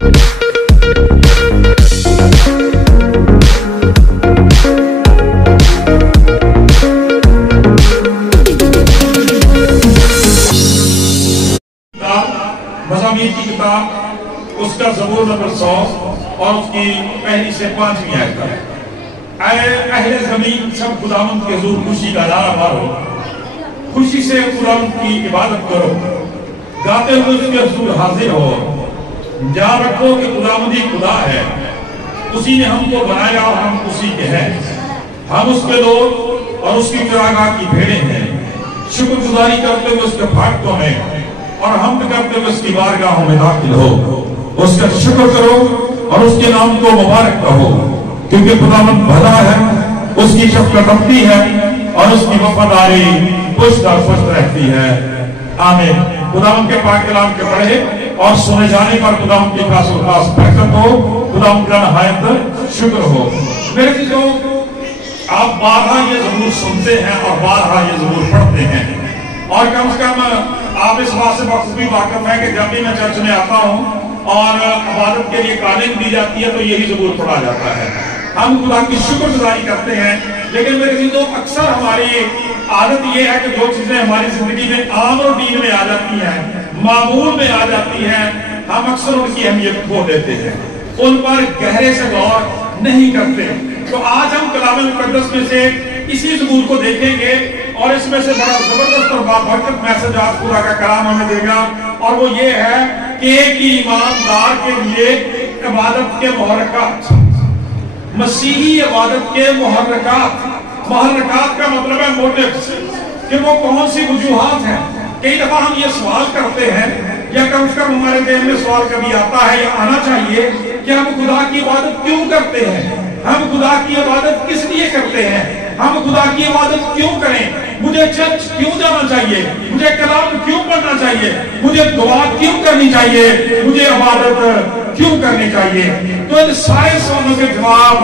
مزامیر کی کتاب اس کا زبور نمبر 100 اور اس کی پہلی سے 5ویں آیت تک۔ اے اہل زمین سب خداوند کے حضور خوشی کا نعرہ مارو، خوشی سے خداوند کی عبادت کرو، گاتے ہوئے اس کے حضور حاضر ہو، جان رکھو کہ خداوند ہی خدا ہے، اسی نے ہم کو بنایا اور ہم اسی کے ہیں، ہم اس کے لوگ اور اس کی چراگاہ کی بھیڑیں ہیں۔ شکر گزاری کرتے ہوئے اس کے پھاٹکوں میں اور حمد کرتے ہوئے اس کی بارگاہوں میں داخل ہو، اس کا شکر کرو اور اس کے نام کو مبارک کہو، کیونکہ خداوند بھلا ہے، اس کی شفقت رحمتی ہے اور اس کی وفاداری پشت در پشت رہتی ہے۔ آمین۔ خداوند کے پاک کلام کے پڑھے اور سنے جانے پر خداوند کی خاص و خاص برکت ہو، خداوند کا نہایت شکر ہو۔ میرے عزیزو، آپ بارہا یہ ضرور سنتے ہیں اور بارہا یہ ضرور پڑھتے ہیں، اور کم از کم آپ اس بات سے بخوبی واقف ہیں کہ جب بھی میں چرچ میں آتا ہوں اور عبادت کے لیے کالنگ دی جاتی ہے تو یہی ضرور پڑھا جاتا ہے۔ ہم خدا کی شکر گزاری کرتے ہیں، لیکن میرے عزیزو اکثر ہماری عادت یہ ہے کہ جو چیزیں ہماری زندگی میں عام روٹین میں آ جاتی ہیں، معمول میں آ جاتی ہیں، ہم اکثر ان کی اہمیت کھو دیتے ہیں، ان پر گہرے سے غور نہیں کرتے۔ تو آج ہم کلام مقدس میں سے اسی زبور کو دیکھیں گے اور اس میں سے بڑا زبردست اور بابرکت میسج آج خدا کا کلام ہمیں دے گا، اور وہ یہ ہے کہ ایک ایماندار کے لیے عبادت کے محرکات، مسیحی عبادت کے محرکات کا مطلب ہے موٹیوز، کہ وہ کون سی وجوہات ہیں۔ کئی دفعہ ہم یہ سوال کرتے ہیں، یا کم از کم ہمارے ذہن میں سوال کبھی آتا ہے یا آنا چاہیے کہ ہم خدا کی عبادت کیوں کرتے ہیں، ہم خدا کی عبادت کس لیے کرتے ہیں، ہم خدا کی عبادت کیوں کریں، مجھے چرچ کیوں جانا چاہیے، مجھے کلام کیوں پڑھنا چاہیے، مجھے دعا کیوں کرنی چاہیے، مجھے عبادت کیوں کرنی چاہیے۔ تو ان سارے سوالوں کے جواب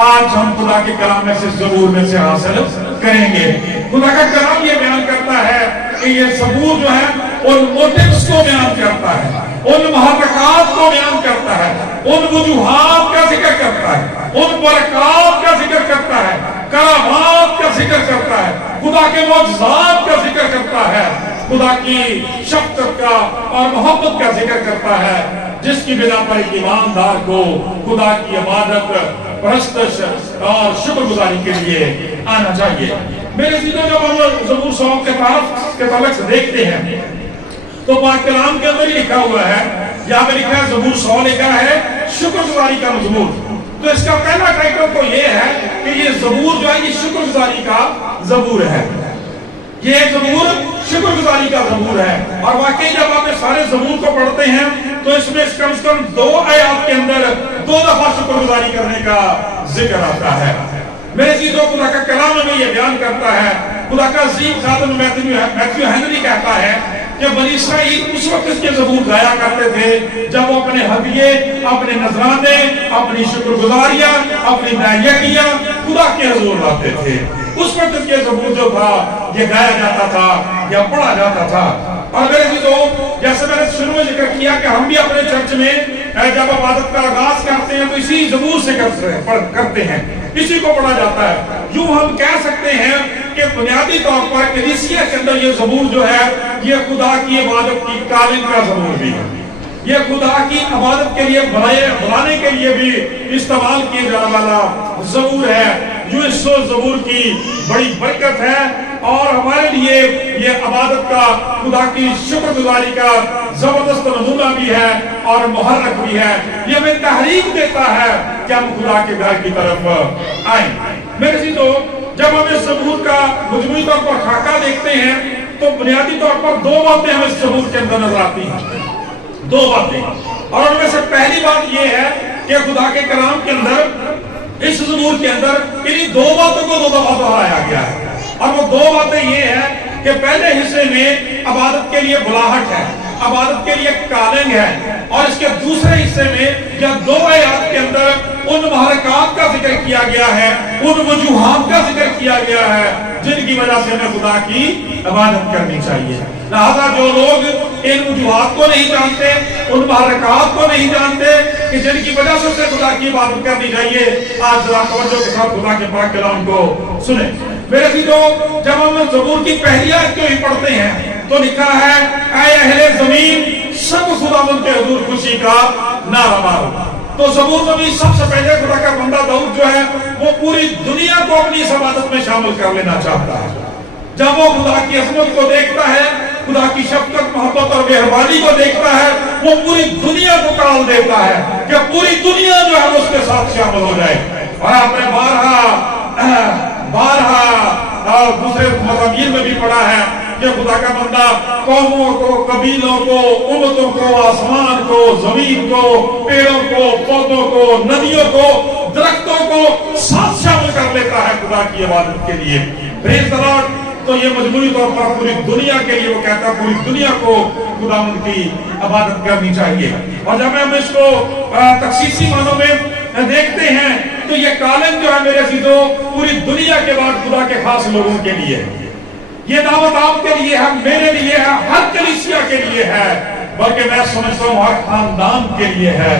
آج ہم خدا کے کلام میں سے زبور میں سے حاصل کریں گے۔ خدا کا کلام یہ بیان کرتا ہے کہ یہ زبور جو ہے ان موٹیوز کو بیان کرتا ہے، ان محرکات کو بیان کرتا ہے، ان وجوہات کا ذکر کرتا ہے، ان برکات کا ذکر کرتا ہے، کرامات کا ذکر کرتا ہے، خدا کے معجزات کا ذکر کرتا ہے، خدا کی شفقت کا اور محبت کا ذکر کرتا ہے، جس کی بنا پر ایک ایماندار کو خدا کی عبادت، پرستش اور شکر گزاری کے لیے آنا چاہیے۔ میرے عزیزو، جب ہم زبور 100 کے تعلق سے دیکھتے ہیں تو پاک کلام کے اندر لکھا ہوا ہے، یہاں پہ لکھا ہے زبور 100 لکھا ہے شکر گزاری کا مزمور۔ تو اس کا پہلا ٹائٹل تو یہ ہے کہ یہ زبور جو ہے یہ شکر گزاری کا زبور ہے، یہ زبور شکر گزاری کا زبور ہے۔ اور واقعی جب آپ سارے زبور کو پڑھتے ہیں تو اس میں کم از کم 2 آیات کے اندر 2 دفعہ شکر گزاری کرنے کا ذکر آتا ہے۔ میرے عزیزو، خدا کا کلام ہمیں یہ بیان کرتا ہے، خدا کا عظیم خادم میتھیو ہنری کہتا ہے کہ بنی اسرائیل اس وقت اس کے زبور گایا کرتے تھے جب وہ اپنے ہدیے، اپنے نذرانے، اپنی شکر گزاریاں، اپنی دعائیاں خدا کے حضور لاتے تھے۔ اس وقت اس کے زبور جو تھا یہ گایا جاتا تھا یا پڑھا جاتا تھا۔ اور میرے عزیزو، جیسے میں نے شروع میں ذکر کیا کہ ہم بھی اپنے چرچ میں جب عبادت کا آغاز کرتے ہیں تو اسی زبور سے کرتے ہیں، اسی کو پڑھا جاتا ہے۔ یوں ہم کہہ سکتے ہیں کہ بنیادی طور پر کلیسیا کے اندر یہ زبور جو ہے یہ خدا کی عبادت کی کالنگ کا زبور بھی ہے، یہ خدا کی عبادت کے لیے بلانے کے لیے بھی استعمال کیے جانے والا زبور ہے۔ جو اس زبور کی بڑی برکت ہے اور ہمارے لیے یہ عبادت کا، خدا کی شکر گزاری کا زبردست نمونہ بھی ہے اور محرک بھی ہے۔ یہ ہمیں تحریک دیتا ہے کہ ہم خدا کے گھر کی طرف آئیں۔ میرے عزیزو، جب ہم اس زبور کا مجموعی طور پر خاکہ دیکھتے ہیں تو بنیادی طور پر 2 باتیں ہمیں اس زبور کے اندر نظر آتی ہیں، 2 باتیں، اور ان میں سے پہلی بات یہ ہے کہ خدا کے کلام کے اندر، اس زبور کے اندر انہی 2 باتوں کو 2 دفعہ دہرایا گیا ہے، اور وہ 2 باتیں یہ ہیں کہ پہلے حصے میں عبادت کے لیے بلاہٹ ہے، عبادت کے لیے کالنگ ہے، اور اس کے دوسرے حصے میں یا 2 آیات کے اندر ان محرکات کا ذکر کیا گیا ہے، ان وجوہات کا ذکر کیا گیا ہے جن کی وجہ سے ہمیں خدا کی عبادت کرنی چاہیے۔ لہذا جو لوگ इन वजूहात को नहीं जानते, उन महरकात को नहीं जानते कि जिनकी वजह से उसे खुदा की इबादत करनी चाहिए। आज जरा तवज्जो के साथ खुदा के पाक कलाम को सुने। मेरे चीजों, जब हम ज़बूर की पहली आयत को ही पढ़ते हैं तो लिखा है, ऐ अहले ज़मीन सब खुदावंद के हुजूर खुशी का नारा मारो। तो ज़बूर नबी सबसे पहले खुदा का बंदा दाऊद जो है वो पूरी दुनिया को अपनी इस इबादत में शामिल कर लेना चाहता है। जब वो खुदा की अज़मत को देखता है, खुदा की शफ़क़त, मोहब्बत और मेहरबानी को देखता है, वो पूरी दुनिया को काल देता है कि पूरी दुनिया जो है उसके साथ शामिल हो जाए। और आपने बारहा दूसरे मज़ामीर में भी पढ़ा है कि खुदा का बंदा कौमों को, कबीलों को, उम्मतों को, आसमान को, जमीन को, पेड़ों को, पौधों को, नदियों को, दरख्तों को साथ शामिल कर लेता है खुदा की इबादत के लिए। Praise the Lord. तो ये मजबूरी तौर पर पूरी दुनिया के लिए वो कहता है पूरी दुनिया को खुदावंद की इबादत करनी चाहिए। और जब हम इसको तखसीसी मानों में देखते हैं तो ये कालम जो है मेरे अज़ीज़ों पूरी दुनिया के बाद खुदा के खास लोगों के लिए, ये दावत आपके लिए है, मेरे लिए है, हर कलीसिया के लिए है, बल्कि मैं समझता हूँ हर खानदान के लिए है।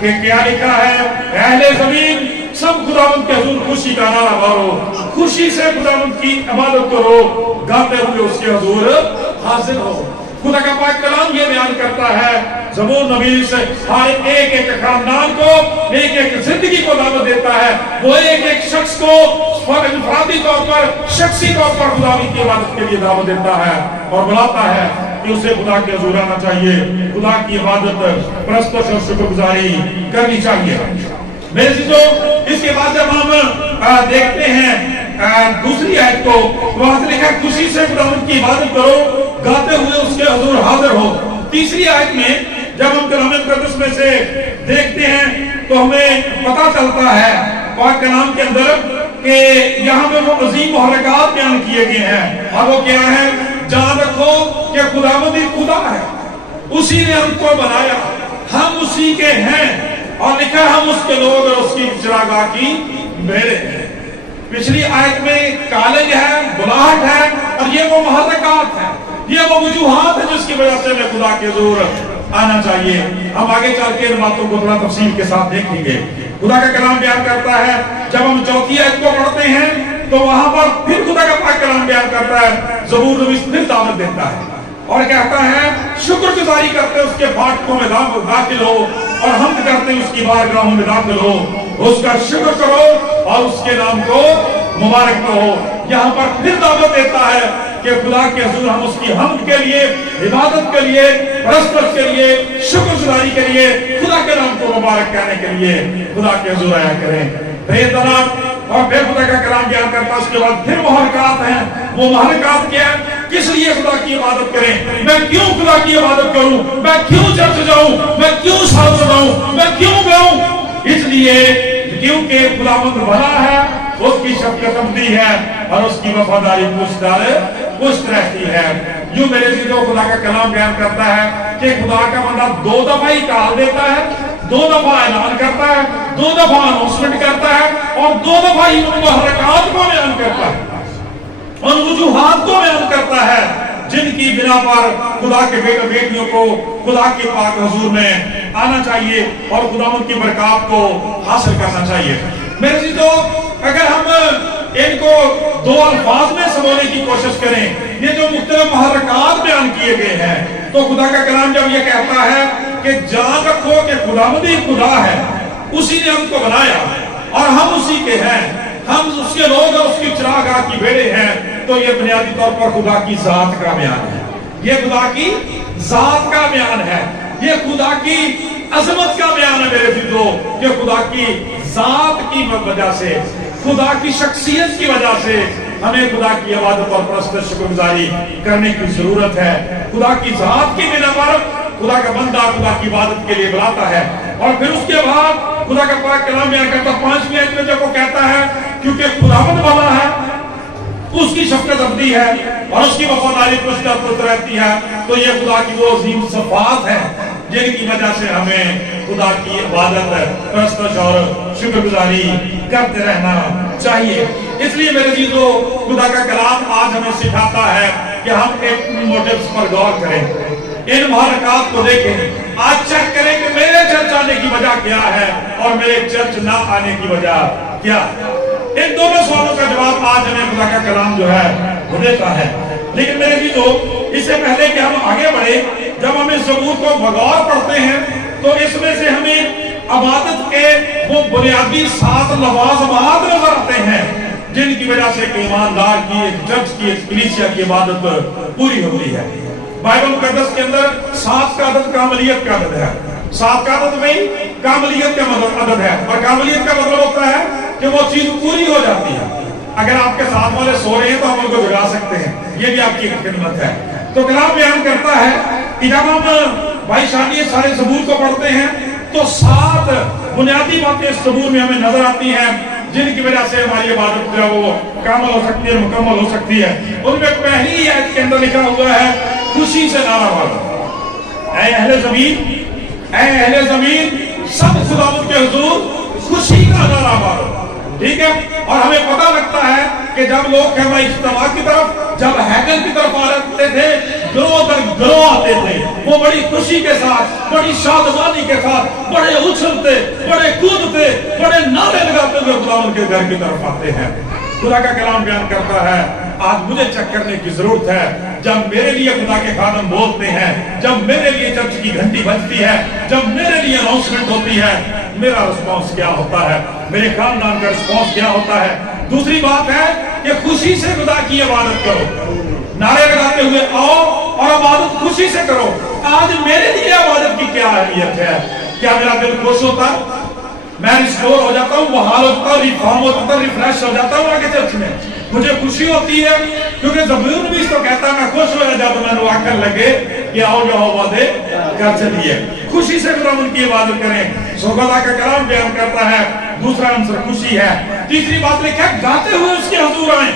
कि क्या लिखा है, अहले ज़मीन सब खुदावंद के हुजूर खुशी का नारा मारो, खुशी से खुदावंद की इबादत करो, गाते हुए उसके हुजूर हाजिर हो। खुदा का पाक कलाम ये बयान करता है ज़बूर नबी से हर एक एक खानदान को, एक एक जिंदगी को दावत देता है। वो एक एक शख्स को इनफरादी तौर पर, शख्सी तौर पर खुदा की इबादत के लिए दावत देता है और बुलाता है कि उसे खुदा के हुजूर आना चाहिए, खुदा की इबादत, परस्तश और शुक्रगुजारी करनी चाहिए। मेरे चीजों, इसके बाद जब हम देखते हैं दूसरी आयत को, वहां से लिखा खुशी से खुदावंद की इबादत करो, गाते हुए उसके हुजूर हाजिर हो। तीसरी आयत में जब हम कलाम मुक़द्दस में से देखते हैं तो हमें पता चलता है पाक कलाम के अंदर कि यहाँ पे वो अजीम मुहर्रकात बयान किए गए हैं। और वो क्या है, जान रखो कि खुदावंद ही खुदा है, उसी ने हमको बनाया, हम उसी के हैं, और लिखा हम उसके लोग और उसकी चरागाह की भेड़ें हैं। पिछली आयत में कालज है, बुलाहट है, और ये वो मुहर्रकात है, ये वो वजूहात है जिसकी वजह से हमें खुदा के हुजूर आना चाहिए। हम आगे चल के इन बातों को थोड़ा तफसील के साथ देखेंगे। खुदा का कलाम बयान करता है, जब हम चौथी आयत को पढ़ते हैं तो वहां पर फिर खुदा का पाक कलाम बयान करता है, ज़बूर नबी फिर दावत देता है और कहता है शुक्रगुजारी करते उसके फाटकों में दाखिल हो और हमद करते उसकी बारगाहों में दाखिल हो, उसका शुक्र करो और उसके नाम को मुबारक कहो। यहाँ पर फिर दावत देता है कि खुदा के हुजूर हम उसकी हमद के लिए, इबादत के लिए, परस्पर के लिए, शुक्रगुजारी के लिए, खुदा के नाम को मुबारक कहने के लिए खुदा के हुजूर आया करें। और फिर खुदा का कलाम बयान करता है, उसके बाद फिर मुहर्रकात हैं। वो मुहर्रकात क्या है, किस लिए खुदा की इबादत करें, मैं क्यों खुदा की इबादत करूं, मैं क्यों चर्च जाऊं, मैं क्यों साथ सजाऊं, मैं क्यों गाऊं, इसलिए क्योंकि खुदावंद भला है, उसकी शफ़क़त अबदी है और उसकी वफादारी पुष्ट रहती है। यूं मेरे चीजों खुदा का कलाम बयान करता है कि खुदा का बंदा 2 दफा ही काल देता है, 2 दफा ऐलान करता है, 2 दफा अनाउंसमेंट करता है और 2 दफा ही उन मुहर्रकात को बयान करता है, उन वजूहात को बयान करता है जिनकी बिना पर खुदा के बेटे बेटियों को खुदा के पाक हुजूर में आना चाहिए और खुदावंद की बरकत को हासिल करना चाहिए। मेरे चीजों, अगर हम इनको 2 अल्फाज में समझने की कोशिश करें, ये जो मुख्तलिफ मुहर्रकात बयान किए गए हैं, तो खुदा का कलाम जब ये कहता है कि जान रखो कि खुदावंद ही खुदा है, उसी ने हमको बनाया और हम उसी के हैं, हम उसके लोग और उसकी चरागाह की भेड़े हैं, तो ये बुनियादी तौर पर खुदा की जात का बयान है, ये खुदा की जात का बयान है, ये खुदा की अजमत का बयान है। मेरे फिक्रो कि खुदा की जात की वजह से, खुदा की शख्सियत की वजह से हमें खुदा की इबादत और परस्पर शुक्रगुजारी करने की जरूरत है। खुदा की जात की बिना पर खुदा का बंदा खुदा की इबादत के लिए बुलाता है और फिर उसके बाद खुदा का पाक कलाम बयान करता 5वीं आयत में जब वो कहता है क्योंकि खुदावंद वाला है, उसकी शफ़क़त अबदी है और उसकी वफादारी पुष्ट रहती है, तो ये खुदा की वो अजीम सिफ़ात है जिनकी वजह से हमें खुदा की इबादत, परस्पर और शुक्रगुजारी करते रहना चाहिए। इसलिए मेरे चीजों, खुदा का कलाम आज हमें सिखाता है कि हम एक मोटिव्स पर गौर करें। इन मुबारकात को देखें, आज चेक करें कि मेरे चर्च आने की वजह क्या है और मेरे चर्च ना आने की वजह क्या है। इन दोनों सवालों का जवाब आज हमें खुदा का कलाम जो है वो देता है। लेकिन मेरे भी तो इससे पहले कि हम आगे बढ़े, जब हम इस ज़बूर को बगौर पढ़ते हैं तो इसमें से हमें इबादत के वो बुनियादी 7 लवाज़िमात नजर आते हैं जिनकी वजह से एक ईमानदार की, एक चर्च की, एक कलीसिया की इबादत पूरी होती है। बाइबल मुकद्दस के अंदर 7 का अदद कामलियत का अदद है। 7 का अदद में कामलियत का मतलब अदद है, और कामलियत का मतलब होता है कि वो चीज पूरी हो जाती है। अगर आपके साथ वाले सो रहे हैं तो हम उनको जगा सकते हैं, ये भी आपकी एक खिदमत है। तो कलाम बयान करता है कि जब हम भाई शानी सारे ज़बूर को पढ़ते हैं तो 7 बुनियादी बातें इस ज़बूर में हमें नजर आती हैं जिनकी वजह से हमारी इबादत जो है वो कामल हो सकती है, मुकम्मल हो सकती है। उनमें पहली आयत के अंदर लिखा हुआ है खुशी से नारा मारो। ऐ अहले ज़मीन सब खुदावंद के हुजूर खुशी का नारा मारो। ठीक है, और हमें पता लगता है कि जब लोग कहमा इज्तिमा की तरफ, जब हैकल की तरफ आ रहे थे, ग्रोह दर ग्रोह आते थे, वो बड़ी खुशी के साथ, बड़ी शादमानी के साथ, बड़े उछलते, बड़े कूदते, बड़े नारे लगाते हुए खुदा उनके घर की तरफ आते हैं। खुदा का कलाम बयान करता है आज मुझे चेक करने की जरूरत है। जब मेरे लिए खुदा के खादम बोलते हैं, जब मेरे लिए चर्च की घंटी बजती है, जब मेरे लिए अनाउंसमेंट होती है, मेरा रिस्पॉन्स क्या होता है, मेरे खानदान का रिस्पॉन्स क्या होता है। दूसरी बात है कि खुशी से खुदा की इबादत करो, नारे लगाते हुए आओ और इबादत खुशी से करो। आज मेरे लिए इबादत की क्या अहमियत है? क्या मेरा दिल खुश होता है, मैं रिस्टोर हो जाता हूँ, बहाल होता हूँ, रिफॉर्म होता हूँ, रिफ्रेश हो जाता हूँ आगे चर्च में, मुझे खुशी होती है। क्योंकि ज़बूर भी तो कहता है मैं खुश हो जब मैंने आकर लगे कि आओ जो वादे कर चलिए। खुशी से फिर हम उनकी इबादत करें। खुदा का कलाम बयान करता है दूसरा आंसर खुशी है। तीसरी बात लिखा है गाते हुए उसके हुजूर आए,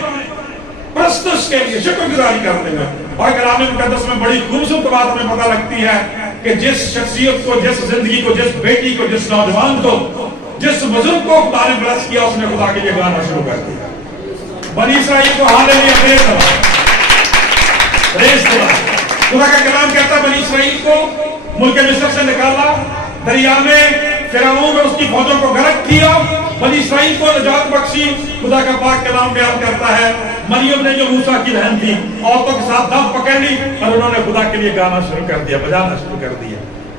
प्रस्तुत के लिए शुक्रगुजारी करते हुए। और कलाम मुकद्दस में बड़ी खूबसूरत बात हमें पता लगती है कि जिस शख्सियत को, जिस जिंदगी को, जिस बेटी को, जिस नौजवान को, जिस बुजुर्ग को खुदा ने ब्लेस किया, उसने खुदा के लिए गाना शुरू कर दिया। बनी इस्राइल को हालेलुया प्रेज़ खुदा। खुदा का कलाम कहता बनी इस्राइल को मुल्क मिस्र से निकाला, दरिया में फिरौन और उसकी फौजों को गर्क किया, बनी इस्राइल को निजात बख्शी। खुदा का पाक कलाम बयान करता है मरियम ने जो मूसा की बहन थी, औरतों के साथ दफ पकड़ ली और उन्होंने खुदा के लिए गाना शुरू कर दिया, बजाना शुरू कर दिया।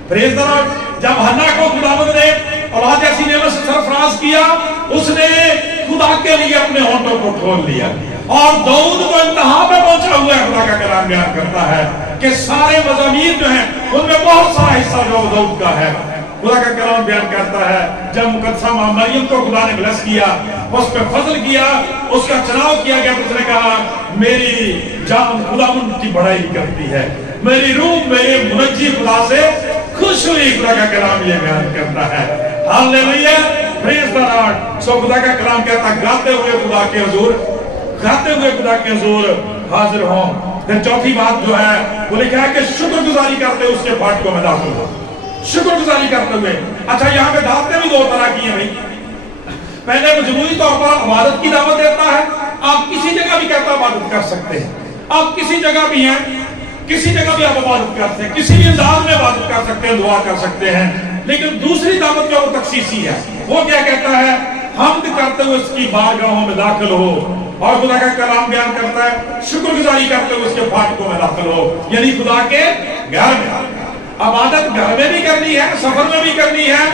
Praise the Lord. जब हन्ना को खुदावंद ने औलाद जैसी नेमत से सरफराज किया, उसने खुदा के लिए अपने होंठों को खोल लिया और दाऊद को इंतहा पे पहुंचा हुआ है। खुदा का कलाम बयान करता है कि सारे मज़ामीर जो हैं उनमें बहुत सारा हिस्सा जो दाऊद का है। खुदा का कलाम बयान करता है जब मुकद्दसा मां मरियम को खुदा ने ब्लेस किया, उस पर फजल किया, उसका चुनाव किया गया, उसने कहा मेरी जान खुदावंद की बड़ाई करती है, मेरी रूह मेरे मुनज्जी खुदा से खुश हुई। खुदा का कलाम ये बयान करता है हालेलुया प्रेज़ द लॉर्ड। सो खुदा का कलाम कहता गाते हुए खुदा के हुजूर, गाते हुए खुदा के हुजूर हाजिर हो। फिर चौथी बात जो है वो लिखा है कि शुक्रगुजारी करते हुए उसके फाटकों में दाखिल हो, शुक्रगुजारी करते हुए। अच्छा, यहाँ पे दावतें भी 2 तरह की हैं भाई। पहले मजबूरी तौर पर इबादत की दावत देता है, आप किसी जगह भी कहता इबादत कर सकते हैं, आप किसी जगह भी हैं, किसी जगह भी आप इबादत करते हैं, किसी भी अंदाज में इबादत कर सकते हैं, दुआ कर सकते हैं। लेकिन दूसरी दावत जो वो तखसीसी है, वो क्या कहता है हम्द करते हुए उसकी बारगाहों में दाखिल हो। और खुदा का कलाम बयान करता है शुक्रगुजारी करते हुए उसके फाटकों में दाखिल हो, यानी खुदा के घर में। इबादत घर में भी करनी है, सफर में भी करनी है,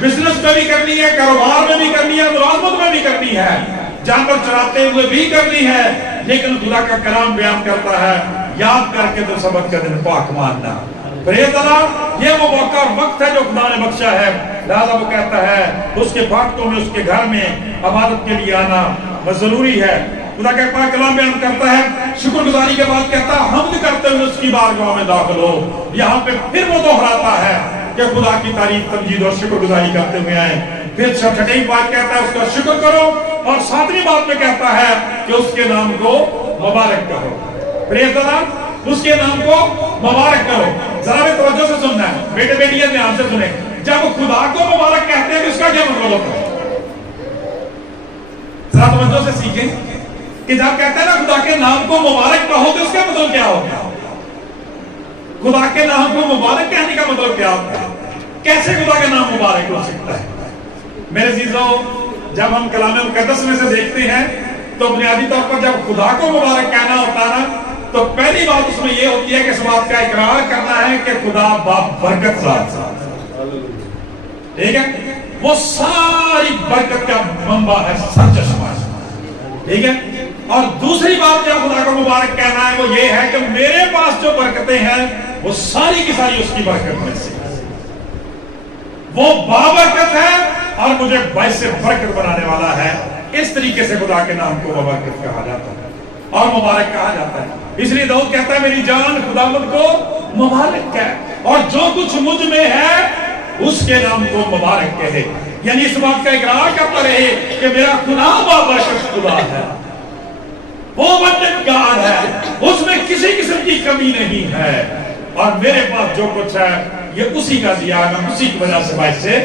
बिजनेस में भी करनी है, कारोबार में भी करनी है, मुलाजमत में भी करनी है, जानवर चराते हुए भी करनी है। लेकिन खुदा का कलाम बयान करता है याद करके तो सबक का दिन पाक मानना। Praise the Lord. ये वो मौका और वक्त है जो खुदा ने बख्शा है, लिहाजा वो कहता है उसके फाटकों में, उसके घर में इबादत के लिए आना जरूरी है। खुदा का पाक कलाम बयान करता है शुक्रगुजारी के बाद कहता है हम्द करते हुए उसकी बारगाह में दाखिल हो। यहाँ पे फिर वो दोहराता है कि खुदा की तारीफ, तमजीद और शुक्रगुजारी करते हुए आए। फिर छठी बात कहता है उसका शुक्र करो, और 7वीं बात में कहता है कि उसके नाम को मुबारक करो। Praise the Lord. उसके नाम को मुबारक करो। जरा भी तवज्जो से सुनना है, बेटे बेटियां ध्यान से सुने। जब खुदा को मुबारक कहते हैं तो इसका क्या मतलब होता है? जरा तवज्जो से सीखें कि जब कहते हैं ना खुदा के नाम को मुबारक कहो तो इसका मतलब क्या होता है? खुदा के नाम को मुबारक कहने का मतलब क्या होता है? कैसे खुदा का नाम मुबारक हो सकता है? मेरे अजीजों, जब हम कलाम मुक़द्दस में से देखते हैं तो बुनियादी तौर पर जब खुदा को मुबारक कहना होता है ना, तो पहली बात उसमें यह होती है कि इस बात का इकरार करना है कि खुदा बाबरकत ज़ात, ठीक है, वो सारी बरकत का मंबा है, सरचश्मा है, ठीक है। और दूसरी बात जब खुदा को मुबारक कहना है वो ये है कि मेरे पास जो बरकतें हैं वो सारी की सारी उसकी बरकत में से, वो बाबरकत है और मुझे बाइस से बरकत बनाने वाला है। इस तरीके से खुदा के नाम को बाबरकत कहा जाता है और मुबारक कहा जाता है। इसलिए दाऊद कहता है मेरी जान खुदावंद को मुबारक कह, और जो कुछ मुझ में है उसके नाम को मुबारक कहे। यानी इस बात का इकरार करता रहे कि मेरा खुदा बाबरकत खुदा है, वो बरकतगार है, उसमें किसी किस्म की कमी नहीं है, और मेरे पास जो कुछ है ये उसी का दिया है, मैं उसी की वजह से बाइस से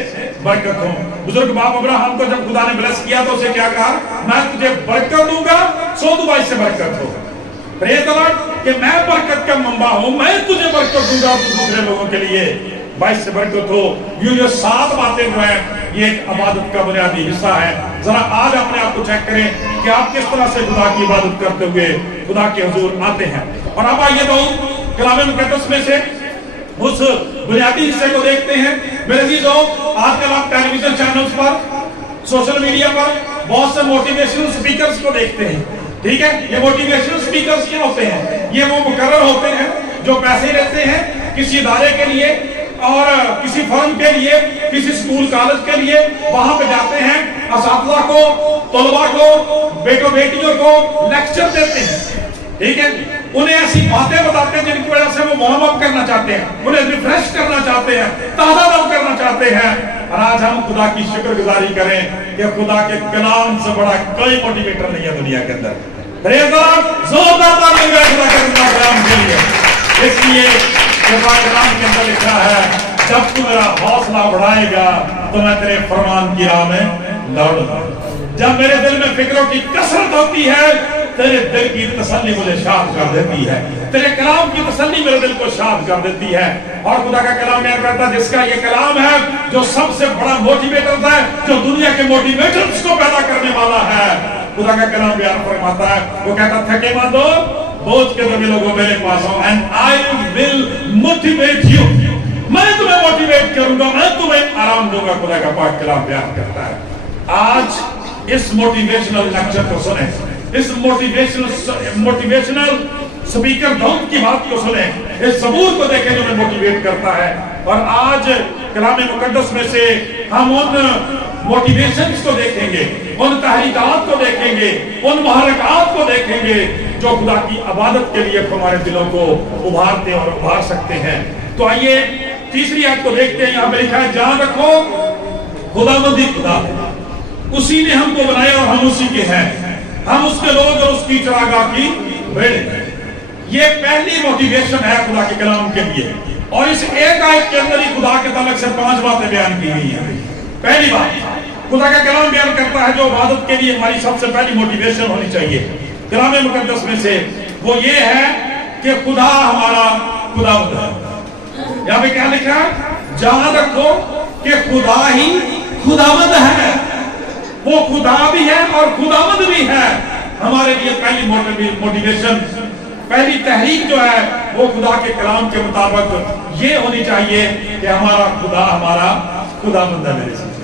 बरकत हूं। बुजुर्ग बाप अब्राहम को जब खुदा ने ब्लेस किया तो उसे क्या कहा? मैं तुझे बरकत दूंगा सो तू बाइस से बरकत हो। प्रेज़ द लॉर्ड कि मैं बरकत का मंबा हूं, मैं तुझे बरकत दूंगा तो दूसरे लोगों के लिए बाइस से बरकत हो। ये 7 बातें जो है ये एक इबादत का बुनियादी हिस्सा है। जरा आज अपने आप को चेक करें कि आप किस तरह से खुदा की इबादत करते हुए खुदा के हुजूर आते हैं। और अब आइए तो कलाम मुक़द्दस में से उस बुनियादी हिस्से को देखते हैं। मेरे अजीजों, आजकल आप टेलीविजन चैनल्स पर, सोशल मीडिया पर बहुत से मोटिवेशनल स्पीकर्स को देखते हैं, ठीक है। ये मोटिवेशनल स्पीकर्स क्या होते हैं? ये वो मुकर्रर होते हैं जो पैसे लेते हैं किसी इदारे के लिए और किसी फर्म के लिए, किसी स्कूल कॉलेज के लिए, वहां पे जाते हैं, असातिज़ा को, तलबा को, बेटों बेटियों को लेक्चर देते हैं, ठीक है। उन्हें ऐसी बातें बताते हैं जिनकी वजह से वो वार्म अप करना चाहते हैं, उन्हें रिफ्रेश करना चाहते हैं, ताज़ा दम करना चाहते हैं। और आज हम खुदा की शुक्रगुजारी करें कि खुदा के कलाम से बड़ा कोई मोटिवेटर नहीं है दुनिया के अंदर। प्रेज़ द लॉर्ड, जोरदार ताली बजाएं खुदा के कलाम के लिए। इसलिए कलाम के अंदर लिखा है, जब तू मेरा हौसला बढ़ाएगा तो मैं तेरे फरमान की राह में दौड़ूंगा। जब मेरे दिल में फिक्रों की कसरत होती है, तेरे दिल की तसल्ली मुझे शाद कर देती है, तेरे कलाम की तसल्ली मेरे दिल को शाद कर देती है। और खुदा का कलाम बयान करता है जिसका ये कलाम है जो सबसे बड़ा मोटिवेटर है, जो दुनिया के मोटिवेटर्स को पैदा करने वाला है। खुदा का कलाम बयान फरमाता है, वो कहता थके मत हो, बोझ के सभी लोगों मेरे पास आओ, and I will motivate you. मैं तुम्हें मोटिवेट करूंगा, मैं तुम्हें आराम दूंगा। खुदा का पाक कलाम बयान करता है। आज इस मोटिवेशनल लेक्चर को सुने, इस मोटिवेशनल स्पीकर दाऊद की बात को सुने, इस ज़बूर को देखें जो हमें मोटिवेट करता है। और आज कलाम मुक़द्दस में से हम उन मोटिवेशंस को देखेंगे, उन तहरीकात को देखेंगे, उन मुहर्रिकात को देखेंगे जो खुदा की इबादत के लिए हमारे दिलों को उभारते और उभार सकते हैं। तो आइए तीसरी आयत को देखते हैं। यहाँ पे लिखा है, जान रखो खुदावंद ही खुदा है, उसी ने हमको बनाया और हम उसी के हैं, हम उसके लोग और उसकी चरागाह की भेड़ हैं। ये पहली मोटिवेशन है खुदा के कलाम के लिए, और इस एक आयत के अंदर ही खुदा के ताल्लुक से 5 बातें बयान की गई हैं। पहली बात खुदा का कलाम बयान करता है जो इबादत के लिए हमारी सबसे पहली मोटिवेशन होनी चाहिए कलाम मुक़द्दस में से, वो ये है कि खुदा हमारा खुदावंद है। यहाँ पे क्या लिखा है? जान रखो कि खुदा ही खुदावंद है, वो खुदा भी है और खुदावंद भी है। हमारे लिए पहली मोटिवेशन, पहली तहरीक जो है वो खुदा के कलाम के मुताबिक ये होनी चाहिए कि हमारा खुदा हमारा खुदावंद है। मेरे साथ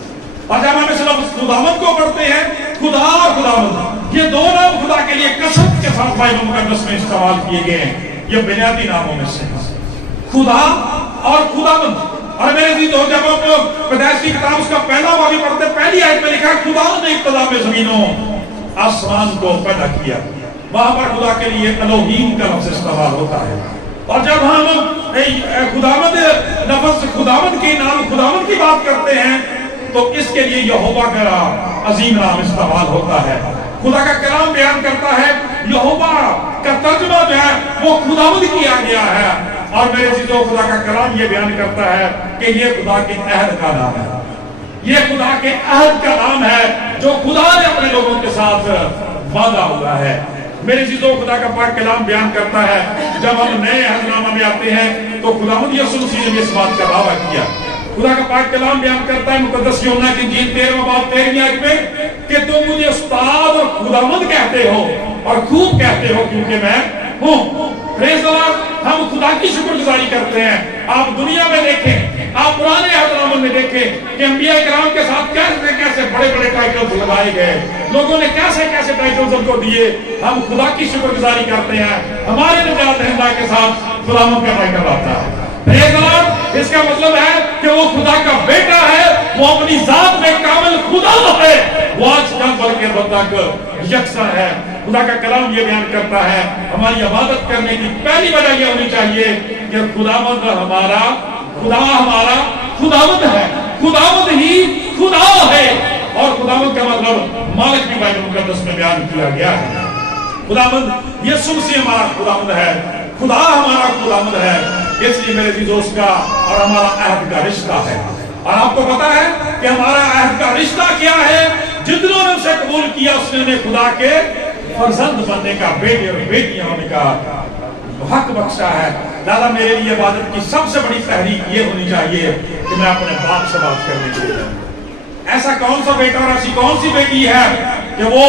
और जब हम इस लफ्ज़ खुदावंद को पढ़ते हैं, खुदा और खुदावंद, ये दो नाम खुदा के लिए कसरत के साथ बाइबल मुक़द्दस में इस्तेमाल किए गए हैं। ये बुनियादी नामों में से खुदा और खुदावंद। और मेरे जी तो जब हम पैदाइश की किताब उसका पहला वाक़या पढ़ते, पहली आयत में लिखा है खुदा ने इब्तिदा में ज़मीनों आसमान को पैदा किया। वहां पर खुदा के लिए एलोहीम का लफ्ज़ इस्तेमाल होता है। और जब हम खुदावंद लफ्ज़ खुदावंद के नाम खुदावंद की बात करते हैं तो इसके लिए यहोवा का अजीम नाम इस्तेमाल होता है। खुदा का कलाम बयान करता है, यहोवा का तर्जुमा जो है वो खुदावंद किया गया है। और मेरे चीजों खुदा का कलाम ये बयान करता है कि ये खुदा के अहद का नाम है, ये खुदा के अहद का नाम है जो खुदा ने अपने लोगों के साथ वादा हुआ है। मेरे चीजों खुदा का पाक कलाम बयान करता है, जब हम नए अहदनामा में आते हैं तो खुदावंद यीशु मसीह ने इस बात का दावा किया। खुदा का पाक कलाम बयान करता है मुकद्दस यूहन्ना की इंजील 13वां बाब 13वीं आयत में कि तुम मुझे उस्ताद और खुदावंद कहते हो और खूब कहते हो क्योंकि मैं हूं। Praise the Lord. हम खुदा की शुक्रगुजारी करते हैं। आप दुनिया में देखें, आप पुराने अहदनामे में देखें कि अंबिया किराम के साथ कैसे कैसे बड़े बड़े टाइटल्स लगाए गए, लोगों ने कैसे कैसे टाइटल्स उनको दिए। हम खुदा की शुक्रगुजारी करते हैं, हमारे निजात दहिंदा के साथ खुदावंद का टाइटल आता है। Praise the Lord. इसका मतलब है कि वो खुदा का बेटा है, वो अपनी जात में कामिल खुदा है, वो आज कल बल्कि अब तक यकसा है। खुदा का कलाम ये बयान करता है हमारी इबादत करने की पहली वजह यह होनी चाहिए कि खुदावंद हमारा खुदावंद है, खुदावंद ही खुदा है। और खुदावंद का मतलब मालिक भी बाइबल मुकद्दस में बयान किया गया है। खुदावंद यीशु मसीह हमारा खुदावंद है, खुदा हमारा खुदावंद है। इसलिए मेरे अजीजों उसका और हमारा अहद का रिश्ता है। और आपको पता है कि हमारा अहद का रिश्ता क्या है? जितनों ने उसे कबूल किया उसने उन्हें खुदा के फर्जंद बनने का, बेटे और बेटियां होने का हक बख्शा है। दादा मेरे लिए इबादत की सबसे बड़ी तहरीक ये होनी चाहिए कि मैं अपने बाप से बात करने के लिए। ऐसा कौन सा बेटा और ऐसी कौन सी बेटी है कि वो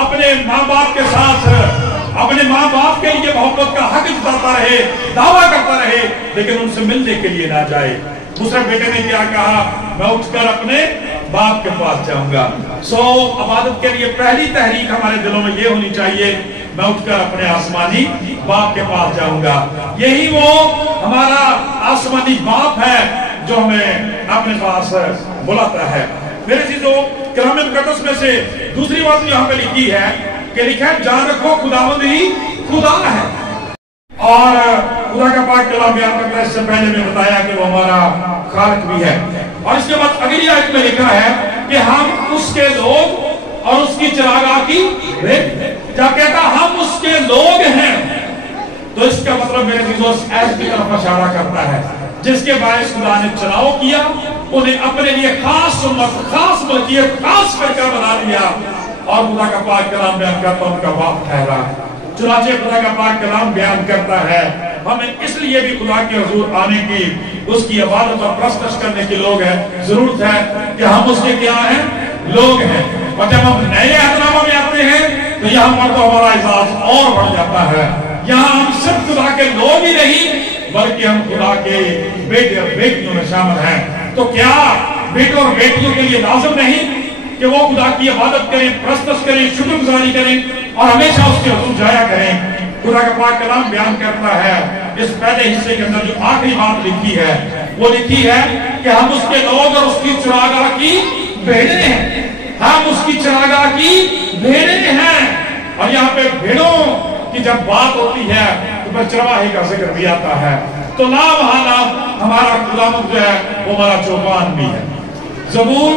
अपने माँ बाप के साथ अपने माँ बाप के लिए मोहब्बत का हक जताता रहे, दावा करता रहे, लेकिन उनसे मिलने के लिए ना जाए। दूसरे बेटे ने क्या कहा? मैं उठकर अपने बाप के पास जाऊंगा। इबादत के लिए पहली तहरीक हमारे दिलों में ये होनी चाहिए, मैं उठकर अपने आसमानी बाप के पास जाऊंगा। यही वो हमारा आसमानी बाप है जो हमें अपने पास बुलाता है। मेरे चीजों कलाम मुकद्दस में से दूसरी बात यहाँ पे लिखी है कि लिखा है जान रखो खुदावंद ही खुदा है। और खुदा का पाक कलाम बयान करता है, इससे पहले मैं बताया कि वो हमारा खालिक भी है। और इसके बाद अगली आयत में लिखा है कि हम उसके लोग और उसकी चरागाह की भेंट। जब कहता हम उसके लोग हैं तो इसका मतलब मेरे चीजों ऐसे की तरफ इशारा करता है जिसके बायस खुदा ने चुनाव किया, उन्हें अपने लिए खास उम्मत, खास मलकियत, खास फरका बना लिया और खुदा का पाक कलाम बयान करता उनका बाप ठहरा। चुनाचे खुदा का पाक कलाम बयान करता है हमें इसलिए भी खुदा के हुजूर आने की, उसकी इबादत और प्रस्तश करने की लोग है जरूरत है कि हम उसके क्या हैं? लोग हैं। और जब हम नए अहदनामा में आते हैं तो यहाँ पर तो हमारा एहसास और बढ़ जाता है। यहाँ हम सिर्फ खुदा के लोग ही नहीं बल्कि हम खुदा के बेटे और बेटियों में शामिल हैं। तो क्या बेटों और बेटियों के लिए लाजिम नहीं कि वो खुदा की इबादत करें, प्रस्तश करें, शुक्रगुजारी करें और हमेशा उसके हुजूर जाया करें? खुदा का पाक कलाम बयान करता है इस पहले हिस्से के अंदर जो आखिरी बात लिखी है वो लिखी है कि हम उसके लोग और उसकी चरागाह की भेड़ें हैं। हम उसकी चरागाह की भेड़ें हैं। और यहाँ पे भेड़ों की जब बात होती है तो फिर चरवाहे का जिक्र भी आता है। तो ना वहां हमारा खुदावंद जो है वो हमारा चौपान भी है। जबूर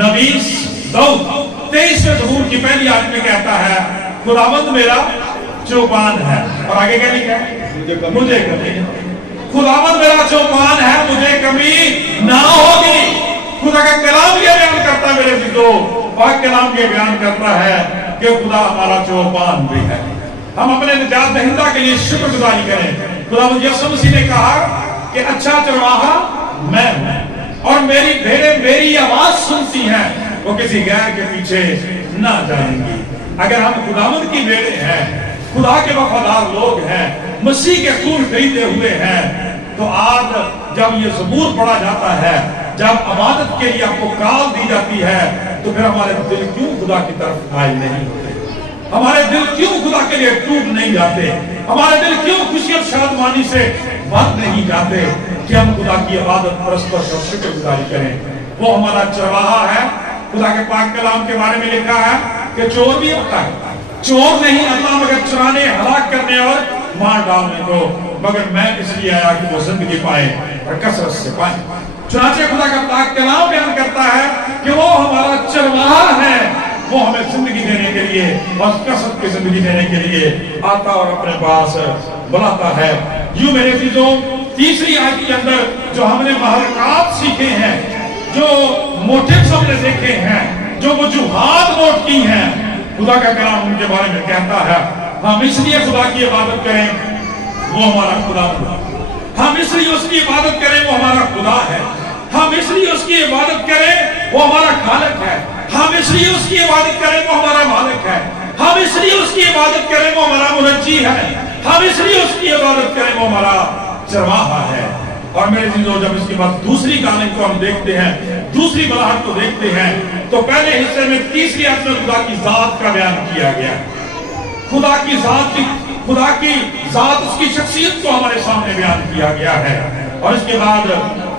नबीस दाऊद 23वें ज़बूर की पहली आयत में कहता है खुदावंद मेरा चौपान है। और आगे क्या लिखा है? मुझे कमी, खुदावंद मेरा चौपान है, मुझे कमी ना होगी। खुदा का कलाम ये बयान करता है मेरे चीजों, पाक कलाम ये बयान करता है कि खुदा हमारा चौपान भी है। हम अपने निजात दहिंदा के लिए शुक्रगुजारी करें। खुदावंद यीशु मसीह ने कहा कि अच्छा चरवाहा मैं हूं और मेरी भेड़ें मेरी आवाज सुनती हैं, वो किसी गैर के पीछे ना जाएंगी। अगर हम खुदावंद की भेड़ें हैं, खुदा के वफादार लोग हैं, मसीह के खून खरीदे हुए हैं, तो आज जब ये ज़बूर पढ़ा जाता है, जब इबादत के लिए आपको कॉल दी जाती है, तो फिर हमारे दिल क्यों खुदा की तरफ माइल नहीं होते? हमारे दिल क्यों खुदा के लिए टूट नहीं जाते? हमारे दिल क्यों खुशी और शादमानी से भर नहीं जाते कि हम खुदा की इबादत, परस्पर और शुक्रगुजारी करें? वो हमारा चरवाहा है। खुदा के पाक कलाम के बारे में लिखा है कि चोर भी होता है, चोर नहीं आता मगर चुराने, हलाक करने और मार डालने को, मगर मैं इसलिए आया कि वो जिंदगी पाए और कसरत से पाए। चुनाचे खुदा का पाक कलाम बयान करता है कि वो हमारा चरवाहा है, वो हमें जिंदगी देने के लिए और कसरत की जिंदगी देने के लिए आता और अपने पास बुलाता है। यूं मेरे चीजों तीसरी आयत के अंदर जो हमने महरकात सीखे हैं, जो मोटिव्स हमने देखे हैं, जो वजूहात नोट की हैं, خدا کا کلام ان کے بارے میں کہتا ہے ہم اس لیے خدا کی عبادت کریں وہ ہمارا خدا ہے، ہم اس لیے اس کی عبادت کریں وہ ہمارا خدا ہے، ہم اس لیے اس کی عبادت کریں وہ ہمارا خالق ہے، ہم اس لیے اس کی عبادت کریں وہ ہمارا مالک ہے، ہم اس لیے اس کی عبادت کریں وہ ہمارا منجی ہے، ہم اس لیے اس کی عبادت کریں وہ ہمارا چرواہا ہے۔ اور میرے عزیزو جب اس کے بعد دوسری کہانی کو ہم دیکھتے ہیں، دوسری بلاہٹ کو دیکھتے ہیں، تو پہلے حصے میں تیسری آیت میں خدا کی ذات کا بیان کیا گیا، خدا کی ذات اس کی شخصیت کو ہمارے سامنے بیان کیا گیا ہے۔ اور اس کے بعد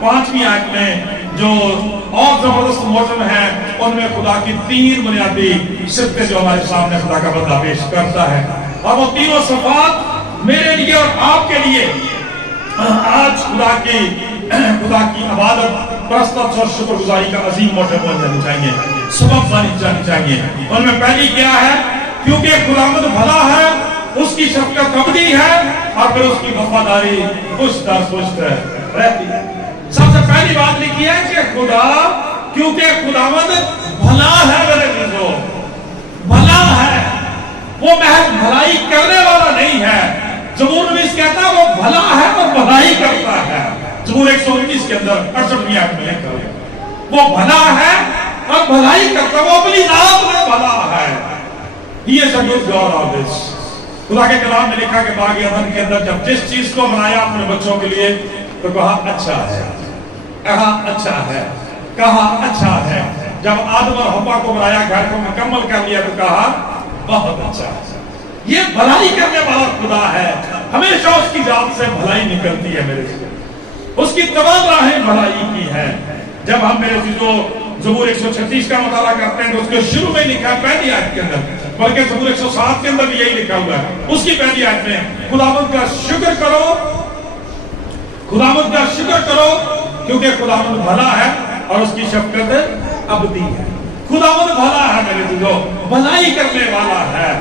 پانچویں آیت میں جو اور زبردست موضوع ہیں ان میں خدا کی تین بنیادی صفتیں جو ہمارے سامنے خدا کا بندہ پیش کرتا ہے، اور وہ تینوں صفات میرے لیے اور آپ کے لیے آج خدا کی عبادت، پرستش اور شکر گزاری کا عظیم موٹو بن جانی چاہیے، سبب بنی جانی چاہیے۔ ان میں پہلی کیا ہے؟ کیونکہ خداوند بھلا ہے، اس کی شفقت ابدی ہے، اور پھر اس کی وفاداری پشت در پشت رہتی ہے۔ سب سے پہلی بات لکھی ہے کہ کیونکہ خداوند بھلا ہے، میرے عزیزو بھلا ہے، وہ محض بھلائی کرنے والا نہیں ہے۔ زبور نویس کہتا ہے وہ بھلا ہے اور بھلائی کرتا ہے، زبور 129 کے اندر 68ویں آیت میں لکھا ہے وہ بھلا ہے اور بھلائی کرتا ہے، وہ اپنی ذات میں بھلا ہے۔ He is a good God always۔ خدا کے کلام میں لکھا کہ باغ عدن کے اندر جب جس چیز کو بنایا اپنے بچوں کے لیے تو کہا اچھا ہے، کہا اچھا ہے، کہا اچھا ہے۔ جب آدم اور حوا کو بنایا، گھر کو مکمل کر لیا تو کہا بہت اچھا ہے۔ یہ بھلائی کرنے والا خدا ہے، ہمیشہ اس کی ذات سے بھلائی نکلتی ہے میرے سے، اس کی تمام راہیں بھلائی کی ہے۔ جب ہم میرے عزیزو زبور 136 کا مطالعہ کرتے ہیں تو اس کے شروع میں لکھا ہے پہلی آیت کے اندر، بلکہ زبور 107 کے اندر بھی یہی لکھا ہوا ہے، اس کی پہلی آیت میں خداوند کا شکر کرو، خداوند کا شکر کرو کیونکہ خداوند بھلا ہے اور اس کی شفقت ابدی ہے۔ خداوند بھلا ہے میرے عزیزو، بھلائی کرنے والا ہے،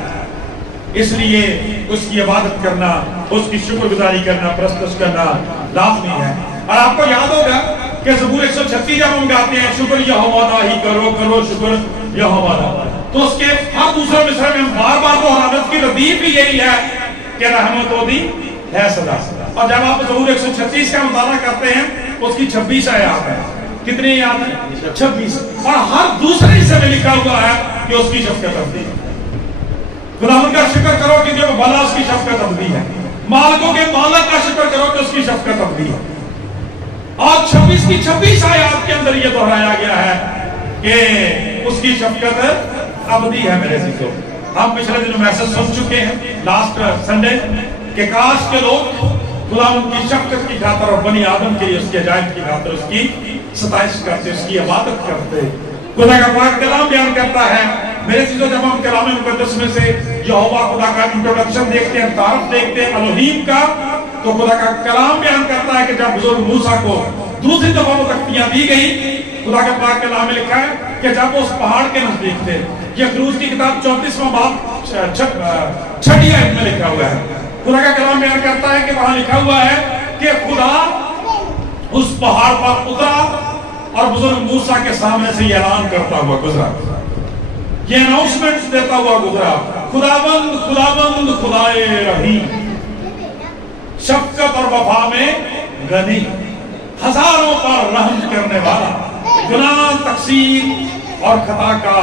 اس لیے اس کی عبادت کرنا، اس کی شکر گزاری کرنا، پرستش کرنا لازمی ہے۔ اور آپ کو یاد ہوگا کہ زبور 136 جب ہم گاتے ہیں شکر یہوہ دا ہی کرو کرو شکر یہوہ دا، تو اس کے ہر دوسرے مصرع میں ہم بار بار محرمت کی ردیف بھی یہی ہے کہ رحمت و دی ہے سدا۔ اور جب آپ زبور 136 کا مطالعہ کرتے ہیں اس کی 26 آیات ہے، کتنی آیات ہیں؟ 26، اور ہر دوسرے حصے میں لکھا ہوا ہے کہ اس کی شفقت ابدی ہے۔ خداوند کا شکر کرو کہ جو بھلا اس کی شفقت ابدی ہے، مالکوں کے مالک کا شکر کرو کہ اس کی شفقت ابدی ہے۔ اور 26 کی 26 آیات کے اندر یہ دہرایا گیا ہے کہ اس کی شفقت ابدی ہے میرے عزیزو۔ ہم پچھلے دنوں میسج سن چکے ہیں لاسٹ سنڈے کہ کاش کے لوگ خداوند کی شفقت کی خاطر اور بنی آدم کے لیے اس کی عجائب کی خاطر اس کی ستائش کرتے، اس کی عبادت کرتے۔ خدا کا پاک کلام بیان کرتا ہے میرے عزیزو، جب ہم کلام مقدس میں سے یہوہ خدا کا انٹروڈکشن دیکھتے ہیں، تعارف دیکھتے ہیں الوہیم کا، تو خدا کا کلام بیان کرتا ہے کہ جب بزرگ موسیٰ کو دوسری دفعہ وہ تختیاں دی گئی، خدا کا پاک کلام میں لکھا ہے کہ جب وہ اس پہاڑ کے نزدیک تھے، یہ خروج کی کتاب 34واں باب 6 آیت میں لکھا ہوا ہے، خدا کا کلام بیان کرتا ہے کہ وہاں لکھا ہوا ہے کہ خدا اس پہاڑ پر اترا اور بزرگ موسیٰ کے سامنے سے یہ اعلان کرتا ہوا گزرا، یہ اناؤنسمنٹ دیتا ہوا گزرا، خداوند خداوند خدائے رحیم، شفقت اور وفا میں غنی، ہزاروں پر رحم کرنے والا، گناہ تقصیر اور خطا کا